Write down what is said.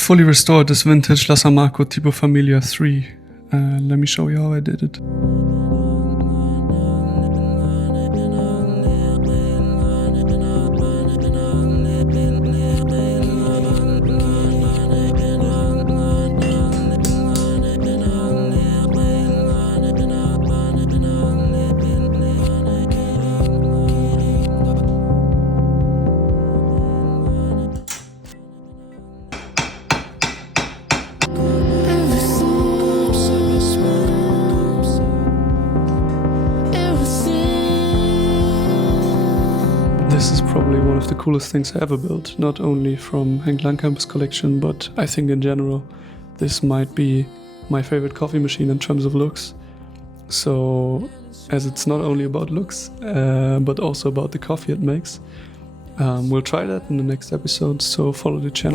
fully restored this vintage La San Marco Tipo Familia 3. Let me show you how I did it. This is probably one of the coolest things I ever built, not only from Henk Lang Campus collection, but I think in general. This might be my favorite coffee machine in terms of looks. So, as it's not only about looks, but also about the coffee it makes, we'll try that in the next episode, so follow the channel.